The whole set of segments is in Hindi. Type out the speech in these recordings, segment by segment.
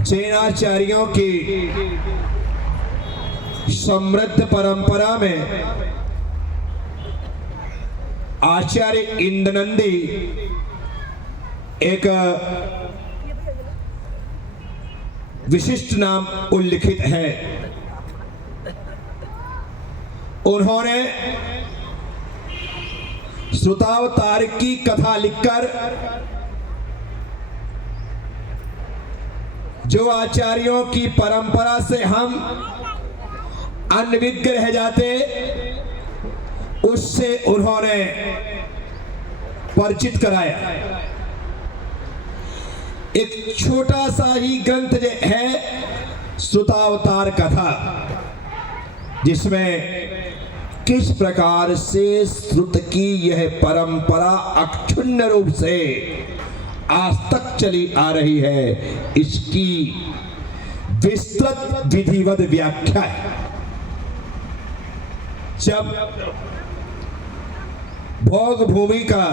जैनाचार्यों की समृद्ध परंपरा में आचार्य इंद्रनंदी एक विशिष्ट नाम उल्लिखित है। उन्होंने श्रुतावतार की कथा लिखकर जो आचार्यों की परंपरा से हम अनभिज्ञ रह जाते, उससे उन्होंने परिचित कराया। एक छोटा सा ही ग्रंथ है श्रुतावतार कथा, जिसमें किस प्रकार से श्रुत की यह परंपरा अक्षुण्ण रूप से आज तक चली आ रही है, इसकी विस्तृत विधिवत व्याख्या है। जब भोग भूमि का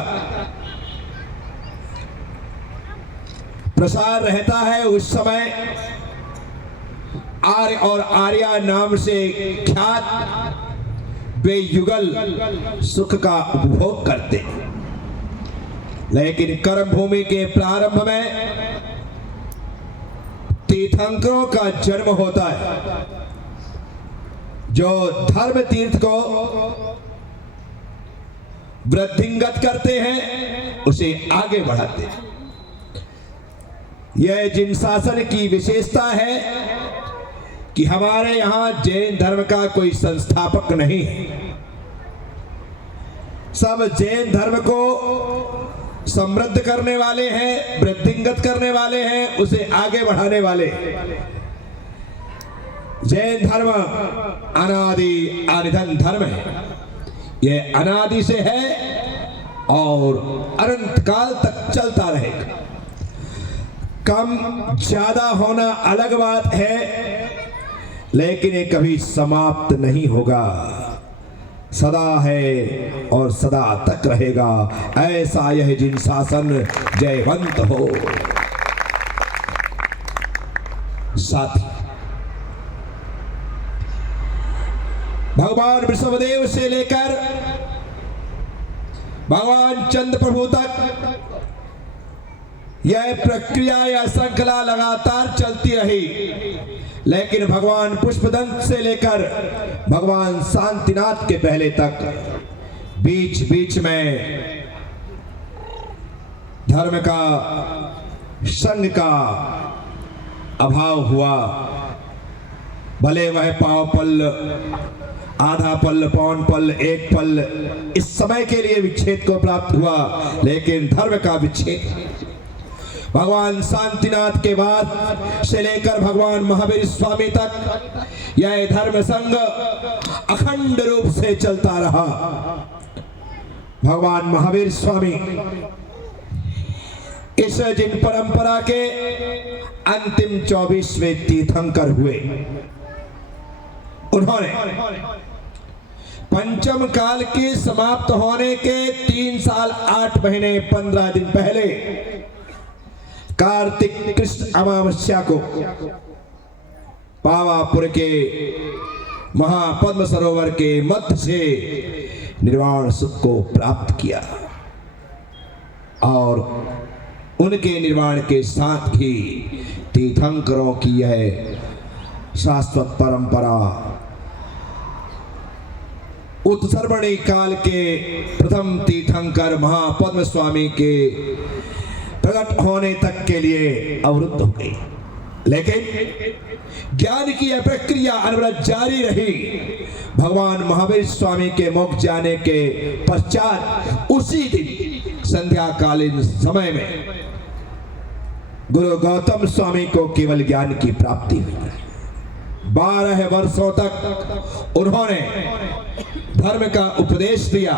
प्रसार रहता है, उस समय आर्य और आर्या नाम से ख्यात वे युगल सुख का उपभोग करते। लेकिन कर्म भूमि के प्रारंभ में तीर्थंकरों का जन्म होता है, जो धर्म तीर्थ को वृद्धिंगत करते हैं, उसे आगे बढ़ाते हैं। यह जिन शासन की विशेषता है कि हमारे यहां जैन धर्म का कोई संस्थापक नहीं है। सब जैन धर्म को समृद्ध करने वाले हैं, वृद्धिंगत करने वाले हैं, उसे आगे बढ़ाने वाले। जैन धर्म अनादि आनिधन धर्म है। यह अनादि से है और अनंत काल तक चलता रहेगा। कम ज्यादा होना अलग बात है, लेकिन ये कभी समाप्त नहीं होगा, सदा है और सदा तक रहेगा। ऐसा यह जिन शासन जयवंत हो। साथी, भगवान विष्णुदेव से लेकर भगवान चंद्र प्रभु तक यह प्रक्रिया या श्रृंखला लगातार चलती रही। लेकिन भगवान पुष्पदंत से लेकर भगवान शांतिनाथ के पहले तक बीच बीच में धर्म का, संघ का अभाव हुआ। भले वह पाव पल, आधा पल, पौन पल, एक पल इस समय के लिए विच्छेद को प्राप्त हुआ, लेकिन धर्म का विच्छेद भगवान शांतिनाथ के बाद से लेकर भगवान महावीर स्वामी तक यह धर्म संघ अखंड रूप से चलता रहा। भगवान महावीर स्वामी इस जिन परंपरा के अंतिम 24वें तीर्थंकर हुए। उन्होंने पंचम काल के समाप्त होने के 3 साल 8 महीने 15 दिन पहले कार्तिक कृष्ण अमावस्या को पावापुर के महापद्म सरोवर के मध्य से निर्वाण सुख को प्राप्त किया और उनके निर्वाण के साथ ही तीर्थंकरों की यह शाश्वत परंपरा उत्सर्वणी काल के प्रथम तीर्थंकर महापद्म स्वामी के प्रकट होने तक के लिए अवरुद्ध हो गई। लेकिन ज्ञान की यह प्रक्रिया अनवरत जारी रही। भगवान महावीर स्वामी के मोक्ष जाने के पश्चात उसी दिन संध्याकालीन समय में गुरु गौतम स्वामी को केवल ज्ञान की प्राप्ति हुई। 12 वर्षों तक उन्होंने धर्म का उपदेश दिया,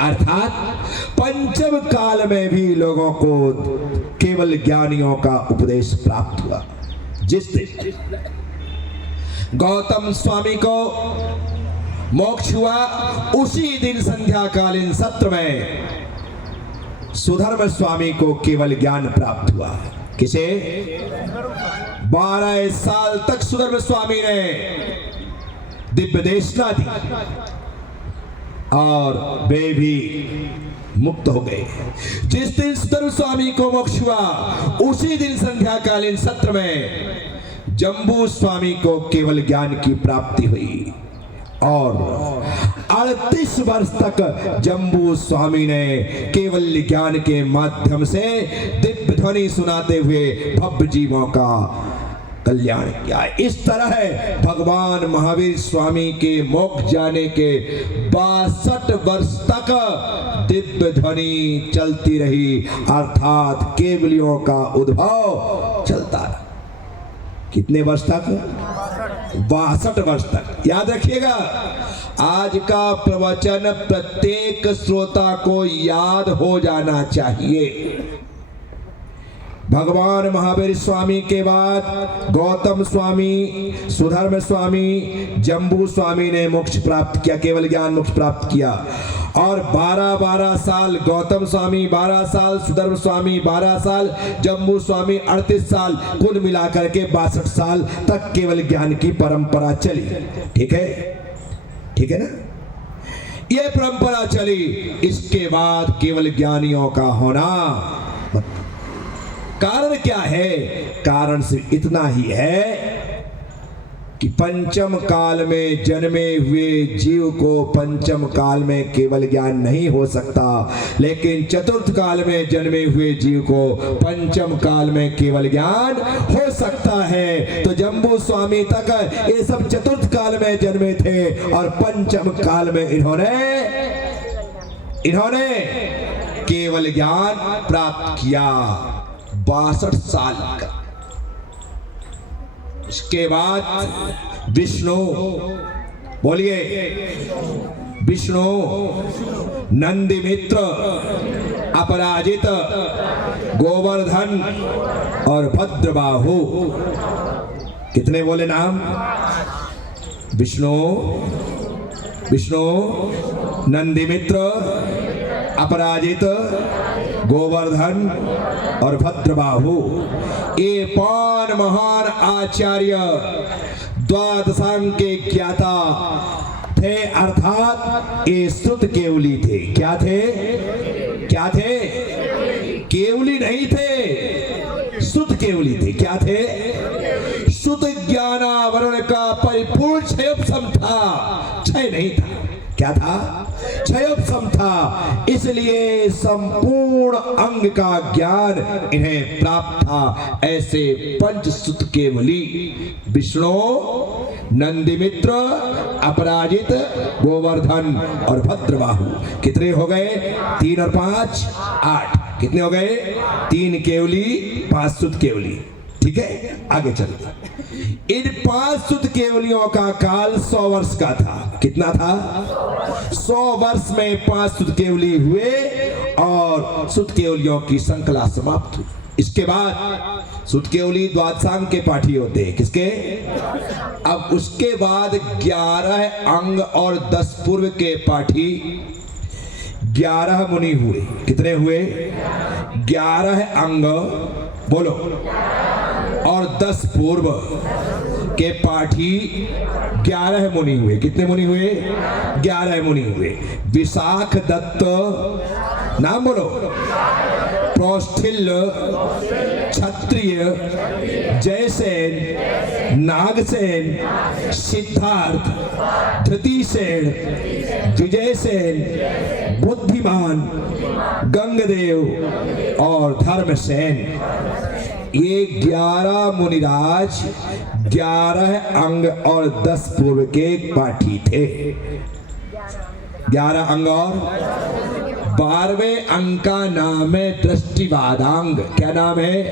अर्थात पंचम काल में भी लोगों को केवल ज्ञानियों का उपदेश प्राप्त हुआ। जिस दिन गौतम स्वामी को मोक्ष हुआ, उसी दिन संध्याकालीन सत्र में सुधर्म स्वामी को केवल ज्ञान प्राप्त हुआ। किसे? 12 साल तक सुधर्म स्वामी ने दिव्य देशना दी और वे भी मुक्त हो गए। जिस दिन सुधर्म स्वामी को मोक्ष हुआ उसी दिन संध्याकालीन सत्र में जम्बू स्वामी को केवल ज्ञान की प्राप्ति हुई और 38 वर्ष तक जम्बू स्वामी ने केवल ज्ञान के माध्यम से दिव्य ध्वनि सुनाते हुए भव्य जीवों का कल्याण किया। इस तरह भगवान महावीर स्वामी के मोक्ष जाने के 62 वर्ष तक दिव्य ध्वनि चलती रही, अर्थात केवलियों का उद्भव चलता रहा। कितने वर्ष तक? 62 वर्ष तक। याद रखिएगा, आज का प्रवचन प्रत्येक श्रोता को याद हो जाना चाहिए। भगवान महावीर स्वामी के बाद गौतम स्वामी, सुधर्म स्वामी, जम्बू स्वामी ने मोक्ष प्राप्त किया, केवल ज्ञान मोक्ष प्राप्त किया। और 12 साल गौतम स्वामी, 12 साल सुधर्म स्वामी, 12 साल जम्बू स्वामी, 38 साल, कुल मिलाकर के 62 साल तक केवल ज्ञान की परंपरा चली। ठीक है, ठीक है ना? यह परंपरा चली। इसके बाद केवल ज्ञानियों का होना, कारण क्या है? कारण सिर्फ इतना ही है कि पंचम काल में जन्मे हुए जीव को पंचम काल में केवल ज्ञान नहीं हो सकता, लेकिन चतुर्थ काल में जन्मे हुए जीव को पंचम काल में केवल ज्ञान हो सकता है। तो जम्बू स्वामी तक ये सब चतुर्थ काल में जन्मे थे और पंचम काल में इन्होंने केवल ज्ञान प्राप्त किया। 62 साल का। इसके बाद विष्णु, बोलिए, विष्णु, नंदीमित्र, अपराजित, गोवर्धन और भद्रबाहु। कितने बोले नाम? विष्णु, नंदीमित्र, अपराजित, गोवर्धन और भद्रबाहु। ये 5 महान आचार्य द्वादशांग के ज्ञाता थे, अर्थात ये श्रुत केवली थे। क्या थे? क्या थे? केवली नहीं थे, श्रुत केवली थे। क्या थे? श्रुत ज्ञानावरण का परिपूर्ण क्षयोपम था, क्षय नहीं था। क्या था? क्षयोपम था। इसलिए संपूर्ण अंग का ज्ञान इन्हें प्राप्त था। ऐसे पंचश्रुत केवली विष्णु, नंदीमित्र, अपराजित, गोवर्धन और भद्रबाहु। कितने हो गए? 3 और 5 8। कितने हो गए? 3 केवली, 5 श्रुत केवली। ठीक है, आगे चलते। इन 5 श्रुत केवलियों का काल 100 वर्ष का था। कितना था? 100 वर्ष में 5 श्रुत केवली हुए और श्रुत केवलियों की श्रृंखला समाप्त हुई। इसके बाद श्रुत केवली द्वादशांग के पाठी होते हैं। किसके? अब उसके बाद 11 अंग और 10 पूर्व के पाठी 11 मुनि हुए। कितने हुए? 11 अंग, बोलो, और 10 पूर्व के पाठी 11 मुनि हुए। कितने मुनि हुए? 11 मुनि हुए। विशाख दत्त, नाम बोलो, प्रोष्ठिल, क्षत्रिय, जयसेन, नागसेन, सिद्धार्थ, धृतिसेन, विजयसेन, बुद्धिमान, गंगदेव और धर्मसेन। ये 11 मुनिराज 11 अंग और 10 पूर्व के पाठी थे। 11 अंग और 12वें अंग का नाम है दृष्टिवादांग। क्या नाम है?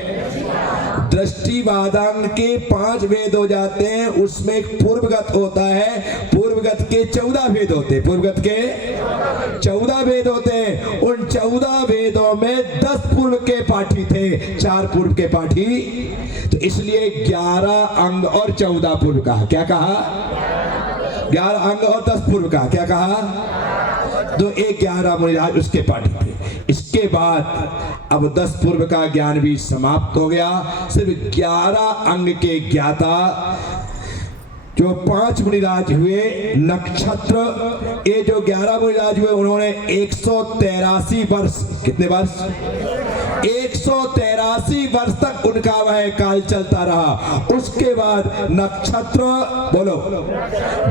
दृष्टिवादांग के 5 वेद हो जाते हैं। उसमें एक पूर्वगत होता है। पूर्वगत के 14 वेद होते हैं। पूर्वगत के 14 वेद होते हैं। उन 14 वेदों में 10 पूर्व के पाठी थे, 4 पूर्व के पाठी। तो इसलिए 11 अंग और 14 पूर्व कहा। क्या कहा? 11 अंग और 10 पूर्व कहा। क्या कहा? तो 11 मुनिराज उसके पाठी थे। इसके इसके बाद अब 10 पूर्व का ज्ञान भी समाप्त हो गया। सिर्फ 11 अंग के ज्ञाता जो 5 मुनिराज हुए नक्षत्र, ये जो 11 मुनिराज हुए उन्होंने 183 वर्ष, कितने वर्ष? 183 वर्ष तक उनका वह काल चलता रहा। उसके बाद नक्षत्र, बोलो,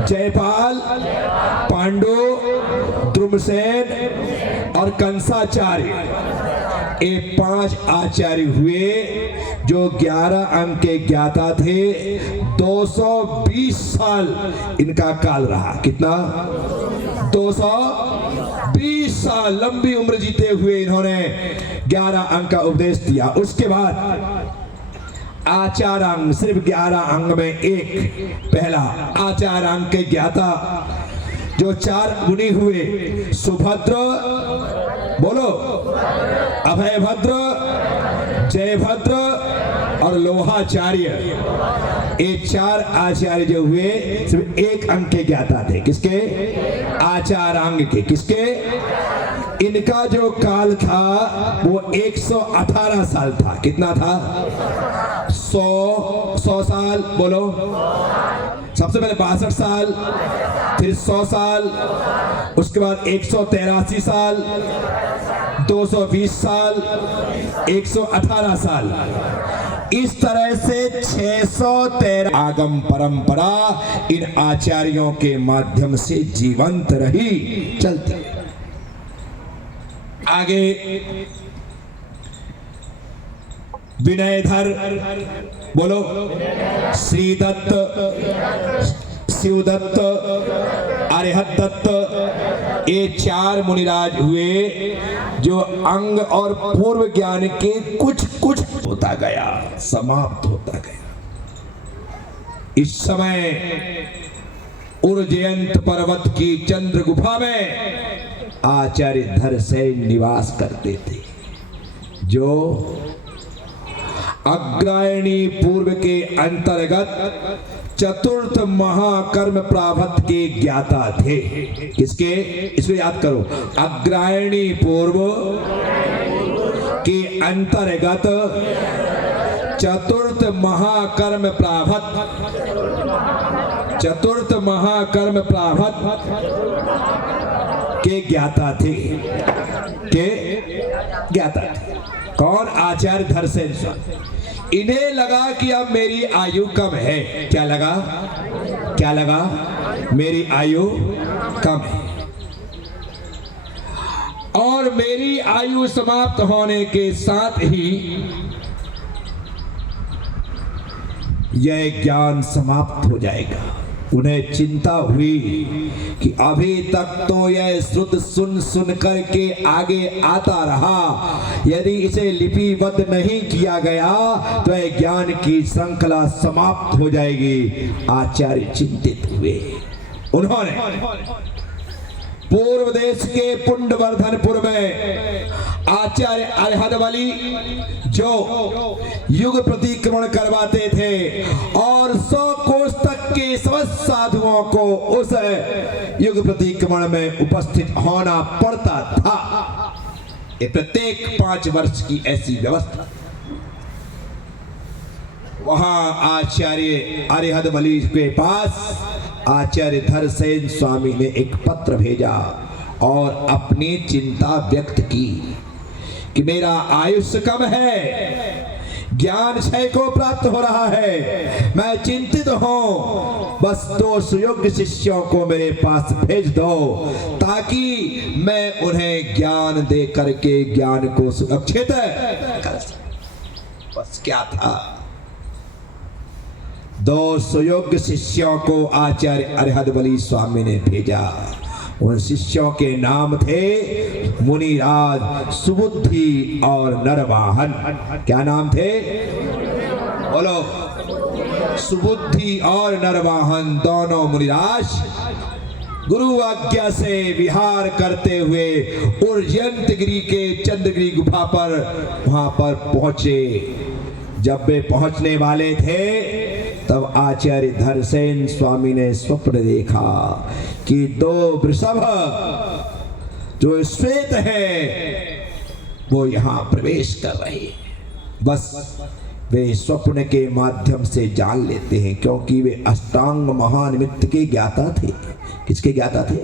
जयपाल, पांडु, द्रुमसेन और कंसाचार्य, ये 5 आचार्य हुए जो 11 अंक के ज्ञाता थे। 220 साल इनका काल रहा। कितना? 220 साल लंबी उम्र जीते हुए इन्होंने 11 अंक का उपदेश दिया। उसके बाद आचार अंग, सिर्फ 11 अंग में एक पहला आचार अंग के ज्ञाता जो 4 मुनि हुए, सुभद्र, बोलो, अभयभद्र, जयभद्र और लोहाचार्य, ये 4 आचार्य जो हुए सिर्फ एक अंग के ज्ञाता थे। किसके? आचार अंग के। किसके? इनका जो काल था वो 118 साल था। कितना था? 100 साल, बोलो। सबसे पहले 62 साल, फिर 100 साल, उसके बाद 183 साल, 220 साल, 118 साल, इस तरह से 613 आगम परंपरा इन आचार्यों के माध्यम से जीवंत रही, चलती। आगे विनयधर, बोलो, श्रीदत्त, शिवदत्त, अरिहतदत्त, ये 4 मुनिराज हुए जो अंग और पूर्व ज्ञान के कुछ कुछ होता गया, समाप्त होता गया। इस समय उर्जयंत पर्वत की चंद्र गुफा में आचार्य धरसेन निवास करते थे, जो अग्रायणी पूर्व के अंतर्गत चतुर्थ महाकर्म प्राभत के ज्ञाता थे। किसके? इसको याद करो, अग्रायणी पूर्व के अंतर्गत चतुर्थ महाकर्म प्राभत, चतुर्थ महाकर्म प्राभत के ज्ञाता थे। के ज्ञाता थे कौन? आचार्य धरसेन स्वामी। इन्हें लगा कि अब मेरी आयु कम है। क्या लगा? क्या लगा? मेरी आयु कम है और मेरी आयु समाप्त होने के साथ ही यह ज्ञान समाप्त हो जाएगा। उन्हें चिंता हुई कि अभी तक तो यह श्रुत सुन सुन करके आगे आता रहा, यदि इसे लिपिबद्ध नहीं किया गया तो यह ज्ञान की श्रृंखला समाप्त हो जाएगी। आचार्य चिंतित हुए। उन्होंने पूर्व देश के पुंडवर्धनपुर में आचार्य अरिहतबली जो युग प्रतिक्रमण करवाते थे और 100 कोस तक के समस्त साधुओं को उस युग प्रतिक्रमण में उपस्थित होना पड़ता था। ये प्रत्येक 5 वर्ष की ऐसी व्यवस्था। वहां आचार्य अरिहतबली के पास आचार्य धरसेन स्वामी ने एक पत्र भेजा और अपनी चिंता व्यक्त की कि मेरा आयुष्य कम है, ज्ञान क्षय को प्राप्त हो रहा है, मैं चिंतित हूं। बस 2 सुयोग्य शिष्यों को मेरे पास भेज दो ताकि मैं उन्हें ज्ञान दे करके ज्ञान को सुरक्षित कर सकूं। बस क्या था, 2 सुयोग्य शिष्यों को आचार्य अरिहतबली स्वामी ने भेजा। उन शिष्यों के नाम थे मुनिराज सुबुद्धि और नरवाहन। क्या नाम थे? बोलो। सुबुद्धि और नरवाहन दोनों मुनिराज गुरु आज्ञा से विहार करते हुए उर्जयंतगिरी के चंद्रगिरी गुफा पर वहां पर पहुंचे। जब वे पहुंचने वाले थे तब आचार्य धरसेन स्वामी ने स्वप्न देखा कि 2 वृषभ जो श्वेत है वो यहाँ प्रवेश कर रहे हैं। बस वे स्वप्न के माध्यम से जान लेते हैं, क्योंकि वे अष्टांग महानिमित्त के ज्ञाता थे। किसके ज्ञाता थे?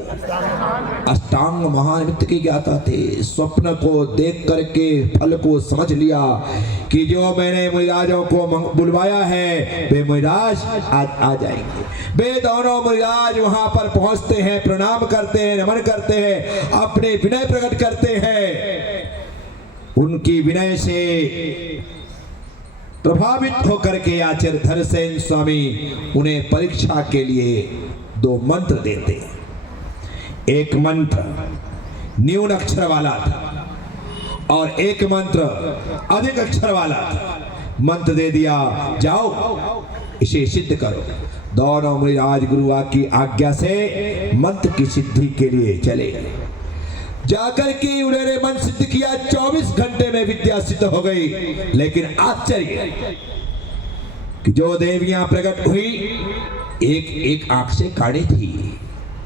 अष्टांग महानिमित्त के ज्ञाता थे। स्वप्न को देख करके फल को समझ लिया कि जो मैंने मुनिराजों को बुलवाया है वे मुनिराज आज आ जाएंगे। वे दोनों मुनिराज वहां पर पहुंचते हैं, प्रणाम करते हैं, नमन करते हैं, अपने विनय प्रकट करते हैं। उनकी विनय से प्रभावित होकर के आचार्य धरसेन स्वामी उन्हें परीक्षा के लिए 2 मंत्र देते हैं। एक मंत्र न्यून अक्षर वाला था और एक मंत्र अधिक अक्षर वाला था। मंत्र दे दिया, जाओ इसे सिद्ध करो। दोनों मुनिराज गुरुआ की आज्ञा से मंत्र की सिद्धि के लिए चले गए। जाकर के उन्होंने मन सिद्ध किया। 24 घंटे में विद्या सिद्ध हो गई। लेकिन आश्चर्य कि जो देवियां प्रकट हुई एक आंख से काढ़ी थी।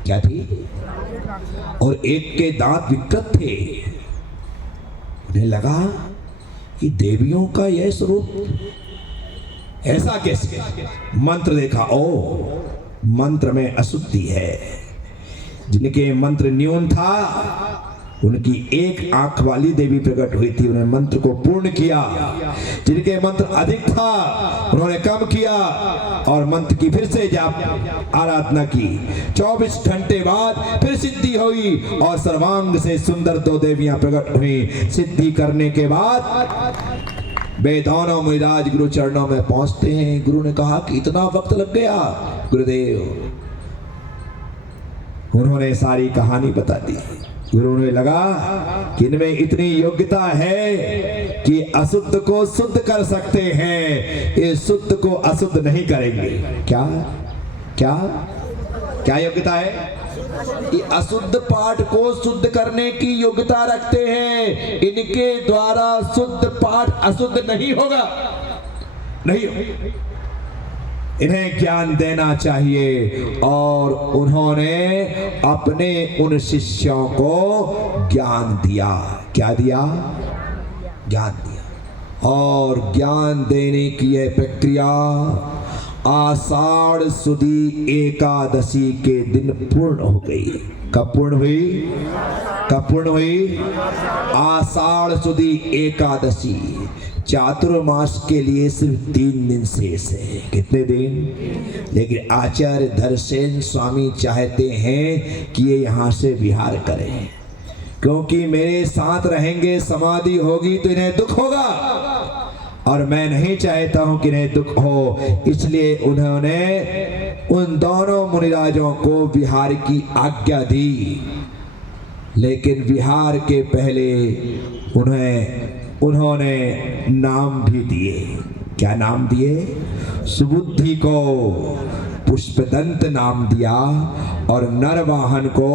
क्या थी? और एक के दांत विकृत थे। उन्हें लगा कि देवियों का यह स्वरूप ऐसा कैसे? मंत्र देखा, ओ मंत्र में अशुद्धि है। जिनके मंत्र न्यून था उनकी एक आंख वाली देवी प्रकट हुई थी, उन्होंने मंत्र को पूर्ण किया। जिनके मंत्र अधिक था उन्होंने कम किया और मंत्र की फिर से आराधना की। 24 घंटे बाद फिर सिद्धि हुई और सर्वांग से सुंदर 2 देवियां प्रकट हुई। सिद्धि करने के बाद वे दोनों मुनिराज गुरु चरणों में पहुंचते हैं। गुरु ने कहा कि इतना वक्त लग गया। गुरुदेव उन्होंने सारी कहानी बता दी। गुरु ने लगा कि इनमें इतनी योग्यता है कि अशुद्ध को शुद्ध कर सकते हैं, ये शुद्ध को अशुद्ध नहीं करेंगे। क्या क्या क्या योग्यता है? कि अशुद्ध पाठ को शुद्ध करने की योग्यता रखते हैं। इनके द्वारा शुद्ध पाठ अशुद्ध नहीं होगा, नहीं होगा। इन्हें ज्ञान देना चाहिए। और उन्होंने अपने उन शिष्यों को ज्ञान दिया। क्या दिया? ज्ञान दिया। और ज्ञान देने की यह प्रक्रिया आषाढ़ सुदी एकादशी के दिन पूर्ण हो गई। कब पूर्ण हुई? कब पूर्ण हुई? आषाढ़ सुदी एकादशी। चातुर्मास के लिए सिर्फ 3 दिन शेष है। कितने दिन? लेकिन आचार्य धरसेन स्वामी चाहते हैं कि ये यहाँ से विहार करें, क्योंकि मेरे साथ रहेंगे, समाधि होगी तो इन्हें दुख होगा और मैं नहीं चाहता हूं कि इन्हें दुख हो। इसलिए उन्होंने उन दोनों मुनिराजों को विहार की आज्ञा दी। लेकिन विहार के पहले उन्होंने नाम भी दिए। क्या नाम दिए? सुबुद्धि को पुष्पदंत नाम दिया और नरवाहन को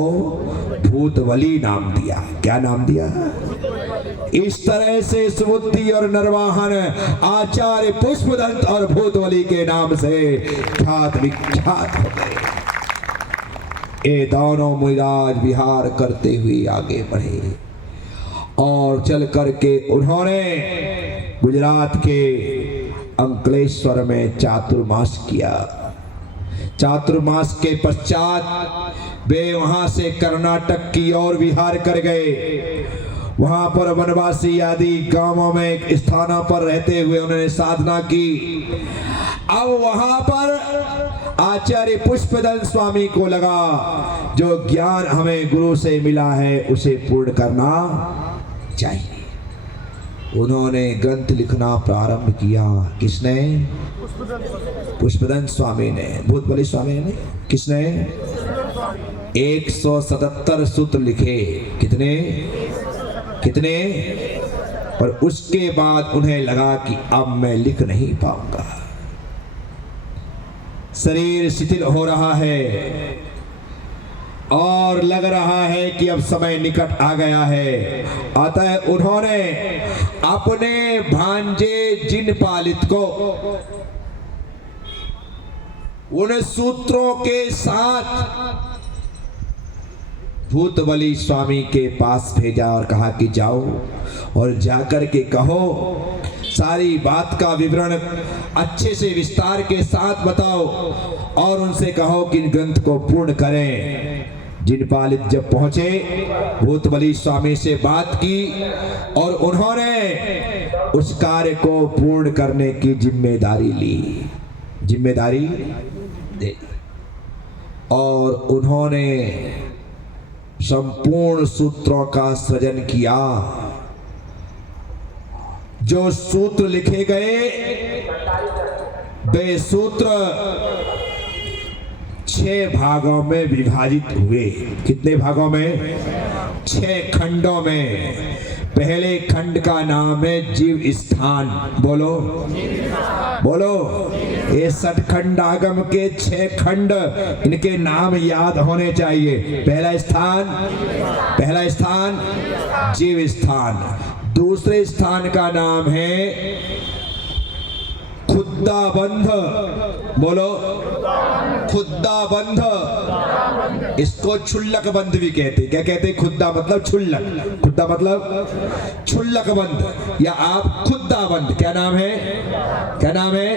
भूतवली नाम दिया। क्या नाम दिया? इस तरह से सुबुद्धि और नरवाहन आचार्य पुष्पदंत और भूतवली के नाम से ख्यात विख्यात हो गए। ये दोनों मुनिराज विहार करते हुए आगे बढ़े और चल करके उन्होंने गुजरात के अंकलेश्वर में चातुर्मास किया। चातुर्मास के पश्चात वे वहां से कर्नाटक की ओर विहार कर गए। वहां पर वनवासी आदि गांवों में एक स्थानों पर रहते हुए उन्होंने साधना की। अब वहां पर आचार्य पुष्पदंत स्वामी को लगा जो ज्ञान हमें गुरु से मिला है उसे पूर्ण करना चाहिए। उन्होंने ग्रंथ लिखना प्रारंभ किया। किसने? पुष्पदंत स्वामी ने। भूतवली स्वामी ने? किसने? 177 सूत्र लिखे। कितने? और उसके बाद उन्हें लगा कि अब मैं लिख नहीं पाऊंगा, शरीर शिथिल हो रहा है और लग रहा है कि अब समय निकट आ गया है। अतः उन्होंने अपने भांजे जिन पालित को उन सूत्रों के साथ भूतबली स्वामी के पास भेजा और कहा कि जाओ और जाकर के कहो, सारी बात का विवरण अच्छे से विस्तार के साथ बताओ और उनसे कहो कि इन ग्रंथ को पूर्ण करें। जिनपालित जब पहुंचे, भूतबली स्वामी से बात की और उन्होंने उस कार्य को पूर्ण करने की जिम्मेदारी ली, जिम्मेदारी दे दी और उन्होंने संपूर्ण सूत्रों का सृजन किया। जो सूत्र लिखे गए वे सूत्र 6 भागों में विभाजित हुए। कितने भागों में? 6 खंडों में। पहले खंड का नाम है जीव स्थान। बोलो बोलो। ये सतखंड आगम के 6 खंड, इनके नाम याद होने चाहिए। पहला स्थान जीव स्थान। दूसरे स्थान का नाम है खुद्दा बंध। बोलो खुद्दा बंध। इसको क्षुल्लक बंध भी कहते। क्या कहते? खुद्दा मतलब क्षुल्लक, खुद्दा मतलब क्षुल्लक बंध, या आप खुद्दा बंध। क्या नाम है? क्या नाम है?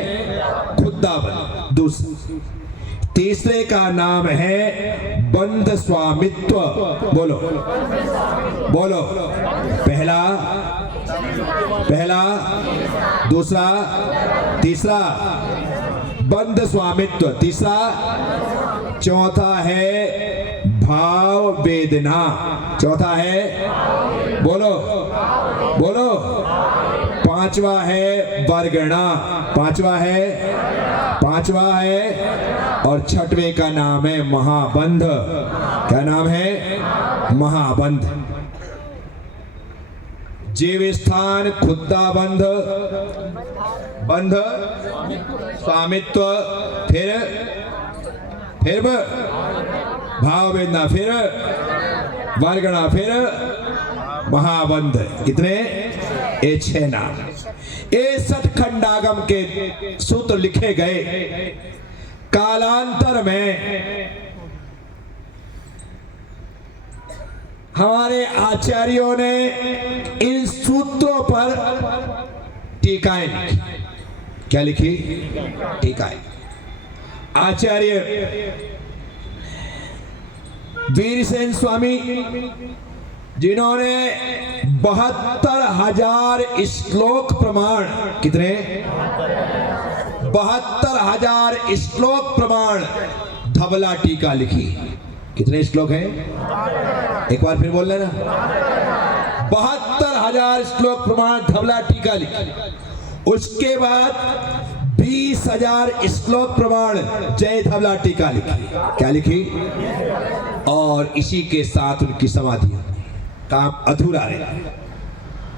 खुद्दा बंध। दूसरा तीसरे का नाम है बंध स्वामित्व। बोलो बोलो। पहला दूसरा तीसरा बंध स्वामित्व। तीसरा। चौथा है भाव वेदना। चौथा है बोलो बोलो। पांचवा है वर्गणा। पांचवा है और छठवें का नाम है महाबंध। क्या नाम है? महाबंध। जीव स्थान, खुद्दा बंध, बंध स्वामित्व, फिर भाव वेदना, फिर वर्गणा, फिर महाबंध। कितने? ये 6 नाम। ये सतखंडागम के सूत्र लिखे गए। कालांतर में हमारे आचार्यों ने इन सूत्रों पर टीकाएं लिखी। क्या लिखी? टीकाएं। आचार्य वीरसेन स्वामी, जिन्होंने 72,000 श्लोक प्रमाण, कितने? 72,000 श्लोक प्रमाण धवला टीका लिखी। कितने श्लोक हैं? एक बार फिर बोल लेना। 72,000 श्लोक प्रमाण धवला टीका लिखी। उसके बाद 20,000 श्लोक प्रमाण जय धवला टीका लिखी। क्या लिखी? और इसी के साथ उनकी समाधि, काम अधूरा रहा।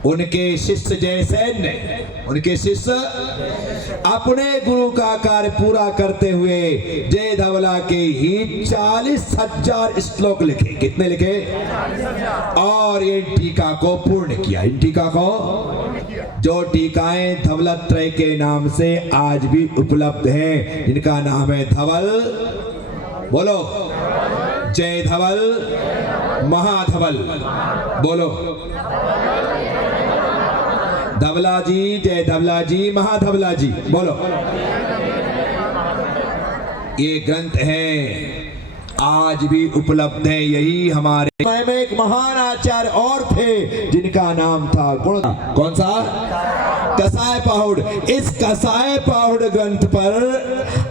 उनके शिष्य जयसेन ने, उनके शिष्य अपने गुरु का कार्य पूरा करते हुए जय धवला के ही 40,000 श्लोक लिखे। कितने लिखे? और ये टीका को पूर्ण किया। इन टीका को, जो टीकाएं धवलत्रय के नाम से आज भी उपलब्ध हैं, जिनका नाम है धवल, बोलो जय धवल, महाधवल, बोलो धवला जी, जय धवला जी, महाधवला जी, बोलो। ये ग्रंथ है, आज भी उपलब्ध है। यही हमारे समय में एक महान आचार्य और थे जिनका नाम था गुण। कौन सा? कसाय पाहुड़। इस कसाय पाहुड़ ग्रंथ पर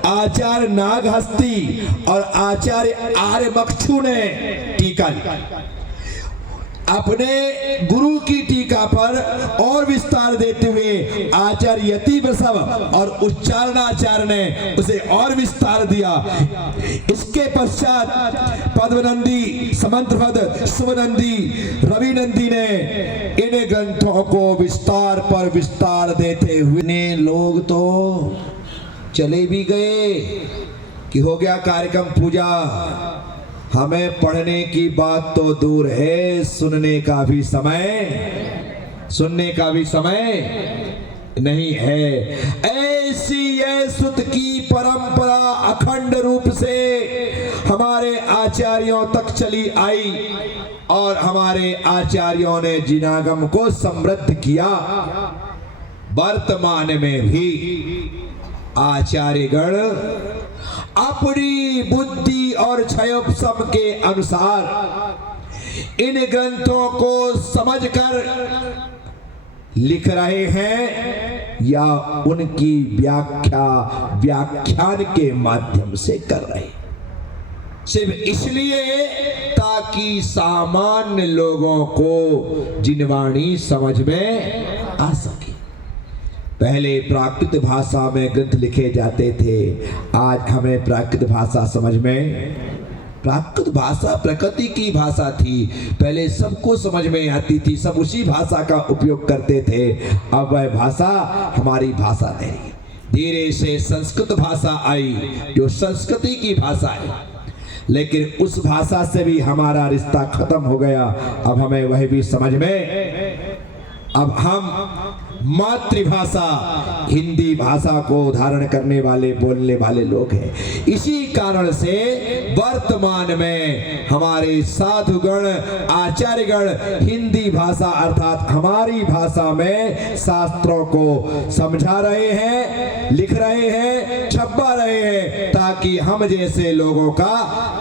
आचार्य नागहस्ती और आचार्य आर्यमक्षु ने टीका लिखा। अपने गुरु की टीका पर और विस्तार देते हुए आचार्य यतिवृषभ और उच्चारणाचार्य ने उसे और विस्तार दिया। इसके पश्चात पद्मनंदी, समंतभद, शुभनंदी, रविनंदी ने इन ग्रंथों को विस्तार पर विस्तार देते हुए ने लोग तो चले भी गए कि हो गया कार्यक्रम पूजा। हमें पढ़ने की बात तो दूर है, सुनने का भी समय नहीं है। ऐसी सुत की परंपरा अखंड रूप से हमारे आचार्यों तक चली आई और हमारे आचार्यों ने जिनागम को समृद्ध किया। वर्तमान में भी आचार्यगण अपनी बुद्धि और क्षयोपशम के अनुसार इन ग्रंथों को समझकर लिख रहे हैं या उनकी व्याख्या व्याख्यान के माध्यम से कर रहे हैं, सिर्फ इसलिए ताकि सामान्य लोगों को जिनवाणी समझ में आ सके। पहले प्राकृत भाषा में ग्रंथ लिखे जाते थे, आज हमें प्राकृत भाषा समझ में, प्राकृत भाषा प्रकृति की भाषा थी, पहले सबको समझ में आती थी, सब उसी भाषा का उपयोग करते थे। अब वह भाषा हमारी भाषा नहीं, धीरे से संस्कृत भाषा आई जो संस्कृति की भाषा है, लेकिन उस भाषा से भी हमारा रिश्ता खत्म हो गया। अब हमें वह भी समझ में, अब हम मातृभाषा हिंदी भाषा को धारण करने वाले बोलने वाले लोग हैं। इसी कारण से वर्तमान में हमारे साधुगण आचार्यगण हिंदी भाषा अर्थात हमारी भाषा में शास्त्रों को समझा रहे हैं, लिख रहे हैं, छपवा रहे हैं, ताकि हम जैसे लोगों का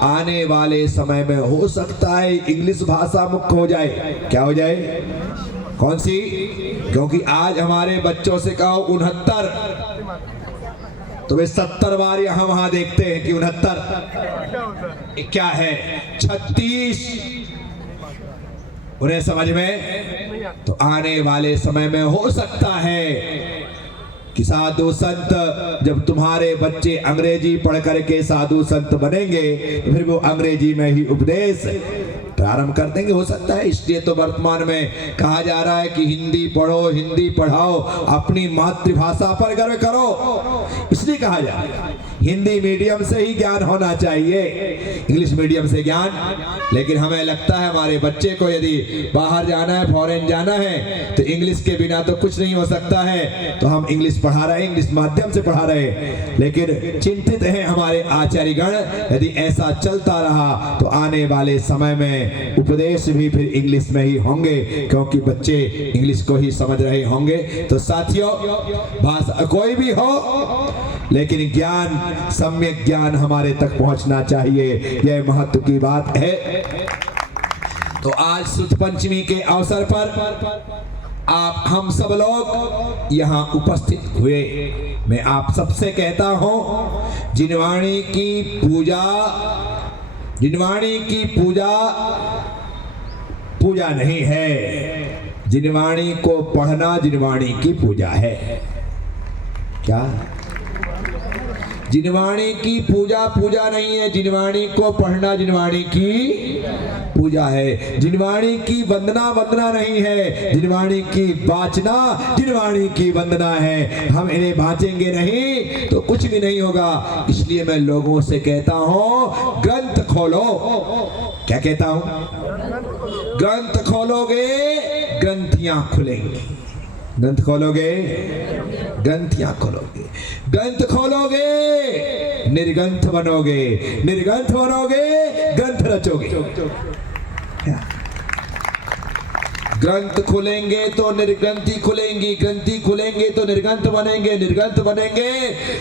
आने वाले समय में हो सकता है इंग्लिश भाषा मुक्त हो जाए। क्या हो जाए? कौन सी? क्योंकि आज हमारे बच्चों से कहो 69 तो वे 70 बार यहां वहां देखते हैं कि 69 क्या है, 36 उन्हें समझ में। तो आने वाले समय में हो सकता है कि साधु संत, जब तुम्हारे बच्चे अंग्रेजी पढ़ करके साधु संत बनेंगे तो फिर वो अंग्रेजी में ही उपदेश प्रारंभ कर देंगे, हो सकता है। इसलिए तो वर्तमान में कहा जा रहा है कि हिंदी पढ़ो, हिंदी पढ़ाओ, अपनी मातृभाषा पर गर्व करो, इसलिए कहा जा रहा है। हिंदी मीडियम से ही ज्ञान होना चाहिए, इंग्लिश मीडियम से ज्ञान। लेकिन हमें लगता है हमारे बच्चे को यदि बाहर जाना है, फॉरेन जाना है, तो इंग्लिश के बिना तो कुछ नहीं हो सकता है, तो हम इंग्लिश पढ़ा रहे हैं, इंग्लिश माध्यम से पढ़ा रहे हैं। लेकिन चिंतित हैं हमारे आचार्यगण, यदि ऐसा चलता रहा तो आने वाले समय में उपदेश भी फिर इंग्लिश में ही होंगे, क्योंकि बच्चे इंग्लिश को ही समझ रहे होंगे। तो साथियों, भाषा कोई भी हो, लेकिन ज्ञान, सम्यक ज्ञान हमारे तक पहुंचना चाहिए, यह महत्व की बात है। तो आज शुद्ध पंचमी के अवसर पर आप हम सब लोग यहाँ उपस्थित हुए। मैं आप सबसे कहता हूँ, जिनवाणी की पूजा, जिनवाणी की पूजा पूजा नहीं है, जिनवाणी को पढ़ना जिनवाणी की पूजा है। क्या? जिनवाणी की पूजा पूजा नहीं है, जिनवाणी को पढ़ना जिनवाणी की पूजा है। जिनवाणी की वंदना वंदना नहीं है, जिनवाणी की वाचना जिनवाणी की वंदना है। हम इन्हें बाँचेंगे नहीं तो कुछ भी नहीं होगा। इसलिए मैं लोगों से कहता हूँ, ग्रंथ खोलो। क्या कहता हूँ? ग्रंथ खोलोगे ग्रंथियां खुलेंगी, ग्रंथ खोलोगे ग्रंथियां खोलोगे, ग्रंथ खोलोगे निर्ग्रंथ बनोगे, निर्ग्रंथ बनोगे ग्रंथ रचोगे। ग्रंथ खुलेंगे तो निर्ग्रंथी खुलेंगी, ग्रंथी खुलेंगे तो निर्ग्रंथ बनेंगे, निर्ग्रंथ बनेंगे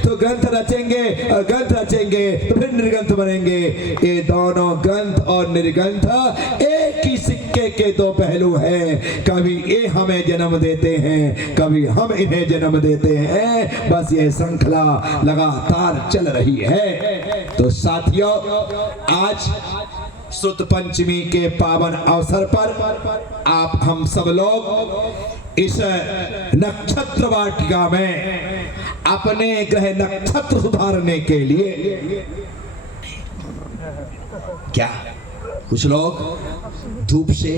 तो ग्रंथ रचेंगे, और ग्रंथ रचेंगे तो फिर निर्ग्रंथ बनेंगे। ये दोनों ग्रंथ और निर्ग्रंथ एक ही सिक्के के दो पहलू हैं। कभी ये हमें जन्म देते हैं, कभी हम इन्हें जन्म देते हैं। बस ये श्रृंखला लगातार चल रही है। तो साथियों, आज शुद्ध पंचमी के पावन अवसर पर आप हम सब लोग इस नक्षत्र वाटिका में अपने ग्रह नक्षत्र सुधारने के लिए, क्या कुछ लोग धूप से,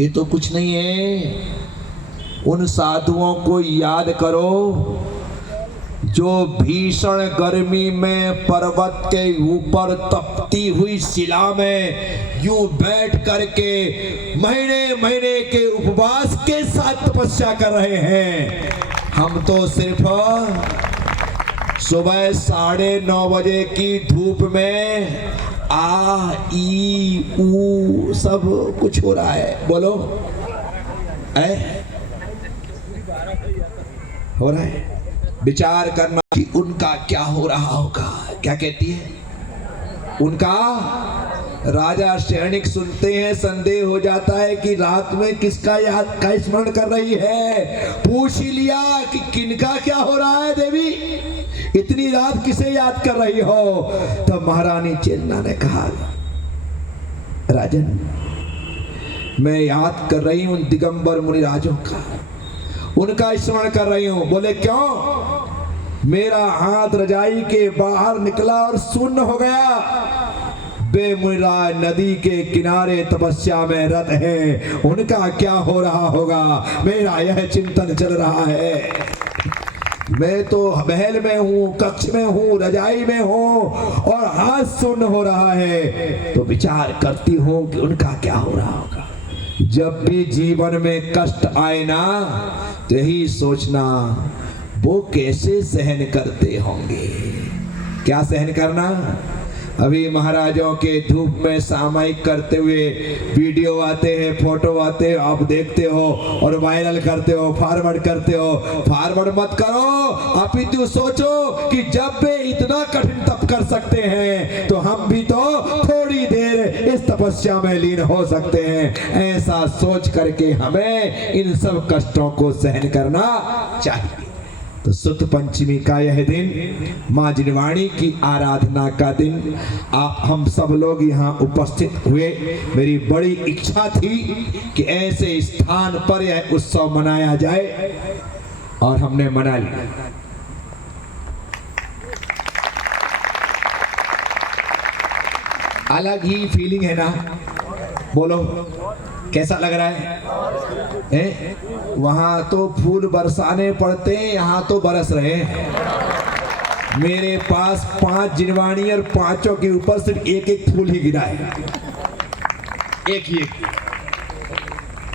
ये तो कुछ नहीं है, उन साधुओं को याद करो जो भीषण गर्मी में पर्वत के ऊपर तपती हुई शिला में यूं बैठ करके महीने महीने के उपवास के साथ तपस्या कर रहे हैं। हम तो सिर्फ सुबह 9:30 बजे की धूप में आ ई ऊ सब कुछ हो रहा है, बोलो हो रहा है। विचार करना कि उनका क्या हो रहा होगा। क्या कहती है? उनका राजा सैनिक सुनते हैं, संदेह हो जाता है कि रात में किसका याद का स्मरण कर रही है। पूछ ही लिया कि किनका क्या हो रहा है देवी, इतनी रात किसे याद कर रही हो। तब महारानी चेन्ना ने कहा, राजन मैं याद कर रही हूं दिगंबर मुनिराजों का, उनका स्मरण कर रही हूं। बोले क्यों? मेरा हाथ रजाई के बाहर निकला और शून्य हो गया। बेमुनिराज नदी के किनारे तपस्या में रत है, उनका क्या हो रहा होगा, मेरा यह चिंतन चल रहा है। मैं तो महल में हूँ, कक्ष में हूँ, रजाई में हूँ और हाथ शून्य हो रहा है, तो विचार करती हूँ कि उनका क्या हो रहा होगा। जब भी जीवन में कष्ट आए ना, तो यही सोचना वो कैसे सहन करते होंगे। क्या सहन करना? अभी महाराजों के धूप में सामायिक करते हुए वीडियो आते हैं, फोटो आते हैं, आप देखते हो और वायरल करते हो, फॉरवर्ड करते हो। फॉरवर्ड मत करो, अपितु सोचो कि जब वे इतना कठिन तप कर सकते हैं तो हम भी तो थोड़ी देर इस तपस्या में लीन हो सकते हैं। ऐसा सोच करके हमें इन सब कष्टों को सहन करना चाहिए। तो सुत पंचमी का यह दिन माँ जिनवाणी की आराधना का दिन, आप हम सब लोग यहाँ उपस्थित हुए। मेरी बड़ी इच्छा थी कि ऐसे स्थान पर यह उत्सव मनाया जाए और हमने मना लिया। अलग ही फीलिंग है ना, बोलो कैसा लग रहा है? वहां तो फूल बरसाने पड़ते हैं, यहाँ तो बरस रहे हैं। मेरे पास 5 जिनवाणी और 5 के ऊपर सिर्फ एक एक फूल ही गिरा है, एक ही एक।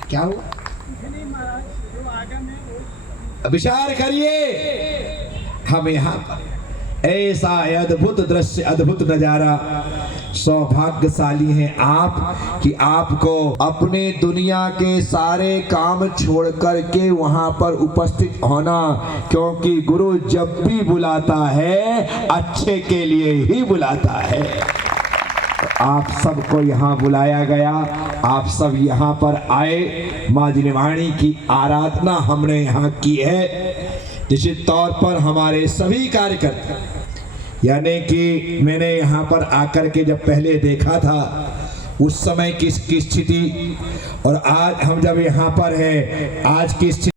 क्या हुआ? विचार करिए, हम यहाँ पर ऐसा अद्भुत दृश्य, अद्भुत नजारा, सौभाग्यशाली हैं आप कि आपको अपने दुनिया के सारे काम छोड़ कर के वहां पर उपस्थित होना, क्योंकि गुरु जब भी बुलाता है अच्छे के लिए ही बुलाता है। आप सबको यहाँ बुलाया गया, आप सब यहाँ पर आए, माँ जिनवाणी की आराधना हमने यहाँ की है। निश्चित तौर पर हमारे सभी कार्यकर्ता, यानी कि मैंने यहाँ पर आकर के जब पहले देखा था उस समय की स्थिति और आज हम जब यहाँ पर हैं आज की स्थिति